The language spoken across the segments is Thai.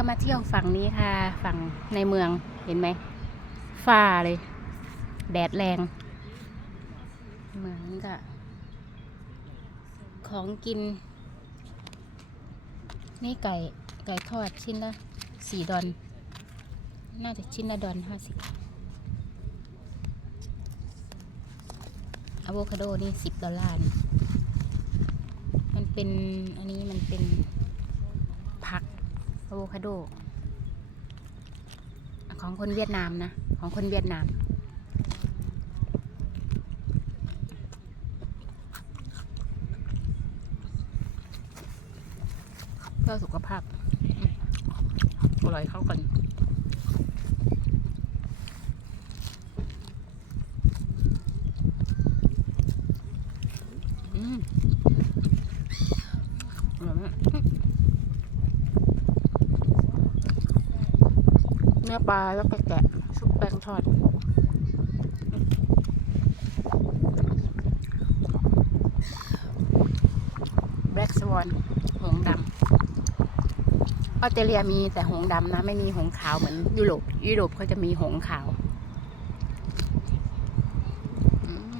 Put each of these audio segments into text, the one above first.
ก็มาเที่ยวฝั่งนี้ค่ะ ฝั่งในเมืองเห็นไหมฟ้าเลย แดดแรงเหมือนกับของกิน นี่ไก่ไก่ทอดชิ้นละสี่ดอน น่าจะชิ้นละดอนห้าสิบอะโวคาโดนี่สิบดอลลาร์มันเป็น อันนี้มันเป็น อะโวคาโด ของคนเวียดนามนะ ของคนเวียดนาม เพื่อสุขภาพ อร่อยเข้ากันอืมอร่อยมาก เนื้อปลาแล้วก็แกะชุบแป้งทอดแบล็กสวอนหงดำออสเตรเลียมีแต่หงดำนะ ไม่มีหงขาวเหมือนยุโรปยุโรปเขาจะมีหงขาวอืม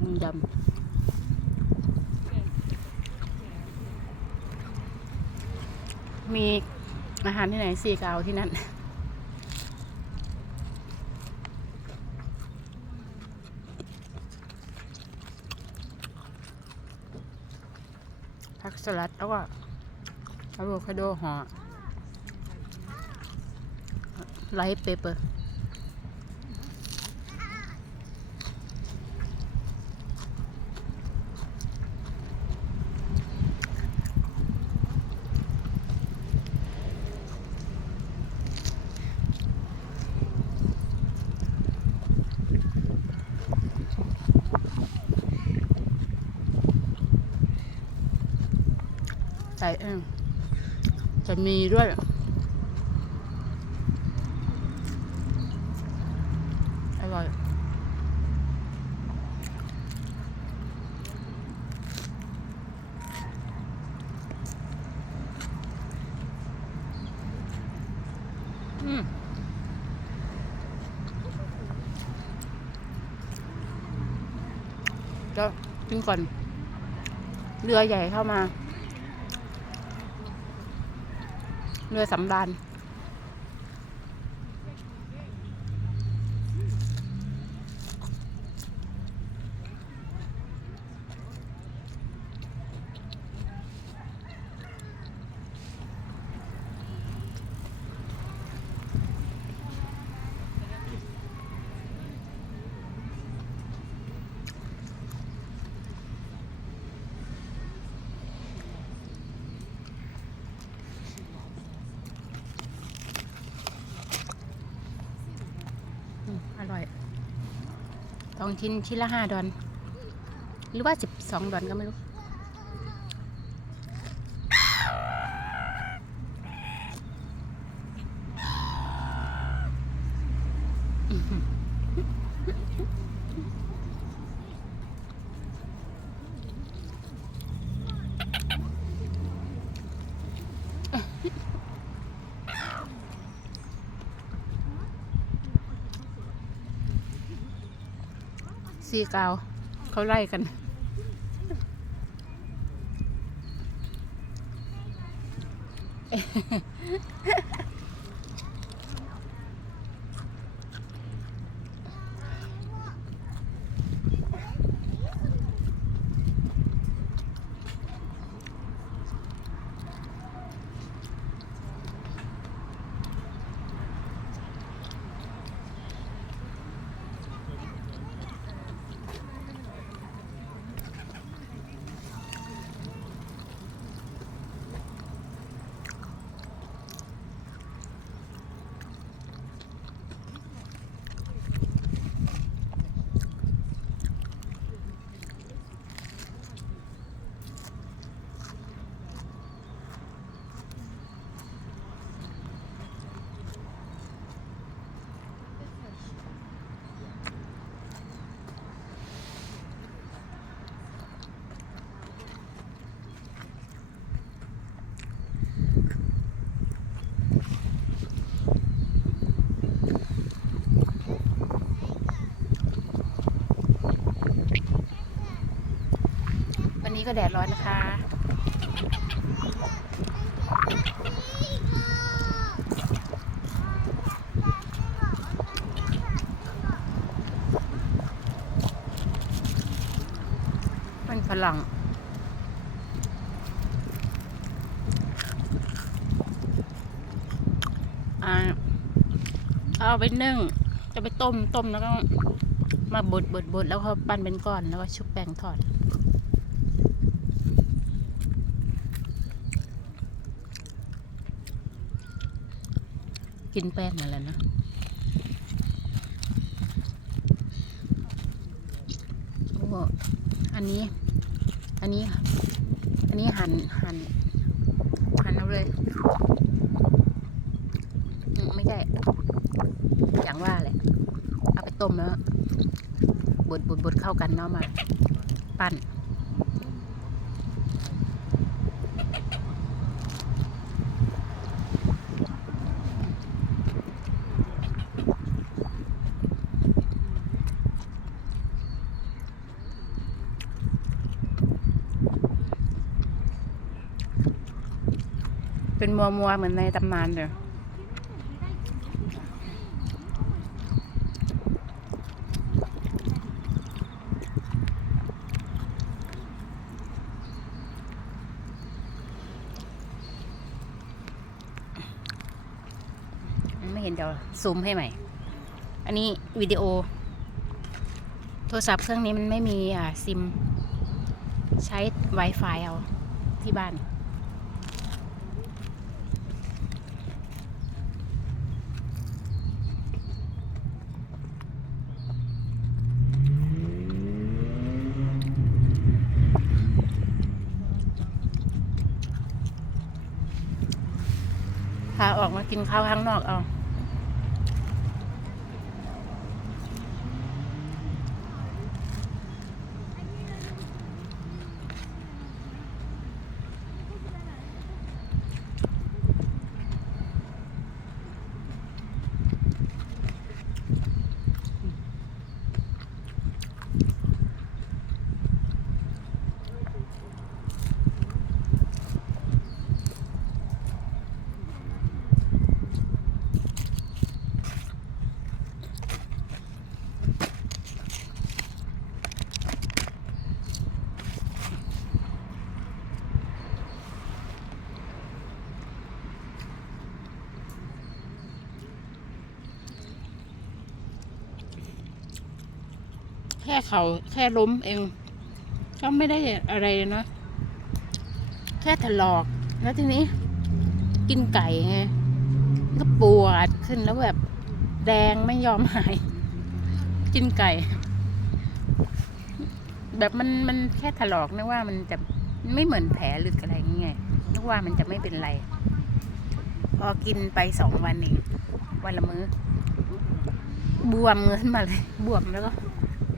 หงส์ดำ มีอาหารที่ไหนซีกาวที่นั่นผักสลัดแล้วก็อะโวคาโดห่อไลท์เปเปอร์ เองจะมีด้วย อร่อยก็กินก่อน เรือใหญ่เข้ามา เรือสำราญ สองชิ้นชิ้นละห้าดอน หรือว่าสิบสองดอนก็ไม่รู้ ซี่กาว เขาไล่กันอ นี้ก็แดดร้อนนะคะ มันฝรั่งอ่าเอาไปนึ่ง จะไปต้มต้มแล้วก็มาบดบดบดแล้วเขาปั้นเป็นก้อนแล้วก็ชุบแป้งทอด กินแป้งนั่นแหละนะโอ้อันนี้ อันนี้ อันนี้หั่นหั่นหั่นเอาเลยไม่ใช่ อย่างว่าแหละ เอาไปต้มแล้วบดบดบดเข้ากันเนาะมา ปั้น เป็นมัวมัวเหมือนในตำนานเลยไม่เห็นเดี๋ยวซูมให้ใหม่ อันนี้วิดีโอ โทรศัพท์เครื่องนี้มันไม่มีอ่าซิม ใช้ Wi-Fi เอาที่บ้าน พาออกมากินข้าวข้างนอกเอา แค่เขาแค่ล้มเอง ก็ไม่ได้อะไรเลยนะแค่ถลอก แล้วทีนี้ กินไก่ไงก็ปวดขึ้นแล้วแบบแดงไม่ยอมหาย กินไก่ แบบมันมันแค่ถลอกนะว่ามันจะไม่เหมือนแผลหรืออะไรอย่างเงี้ยนึกว่ามันจะไม่เป็นไร พอกินไปสองวันเองวันละมื้อบวมเงินมาเลย บวมแล้วก็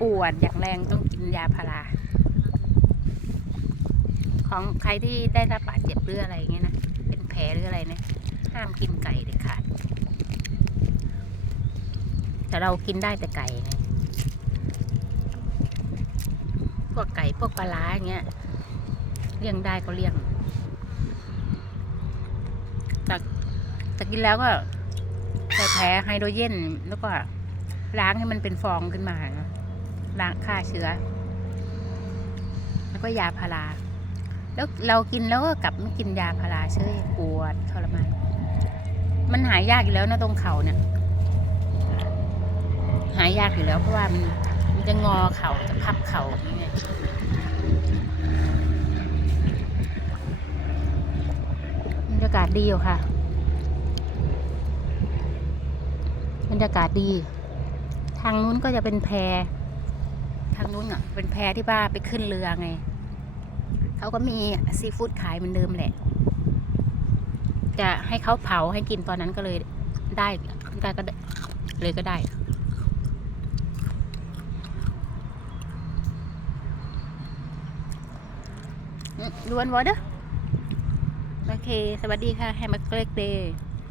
ปวดอย่างแรงต้องกินยาพารา ของใครที่ได้รับบาดเจ็บหรืออะไรอย่างเงี้ยนะ เป็นแผลหรืออะไรเนี่ยห้ามกินไก่เด็ดขาด แต่เรากินได้แต่ไก่ไงพวกไก่พวกปลาร้าอย่างเงี้ยเลี่ยงได้ก็เลี่ยงแต่แต่กินแล้วก็ใส่แพ้ไฮโดรเจนแล้วก็ล้างให้มันเป็นฟองขึ้นมานะ ล้างฆ่าเชื้อ แล้วก็ยาพารา แล้วเรากินแล้วก็กลับไม่กินยาพาราเฉยปวดทรมานมันหายยากอยู่แล้วนะตรงเข่าเนี่ย หายยากอยู่แล้วเพราะว่ามันมันจะงอเข่าจะพับเข่าอย่างเงี้ยบรรยากาศดีอยู่ค่ะบรรยากาศดี ทางนู้นก็จะเป็นแพ ทางนู้นอะ เป็นแพที่ว่าไปขึ้นเรือไง เขาก็มีซีฟู้ดขายเหมือนเดิมแหละ จะให้เขาเผาให้กินตอนนั้นก็เลยได้ได้ก็เลยก็ได้ลวนวอเด้อโอเค สวัสดีค่ะ แฮมเบอร์เกอร์เดย์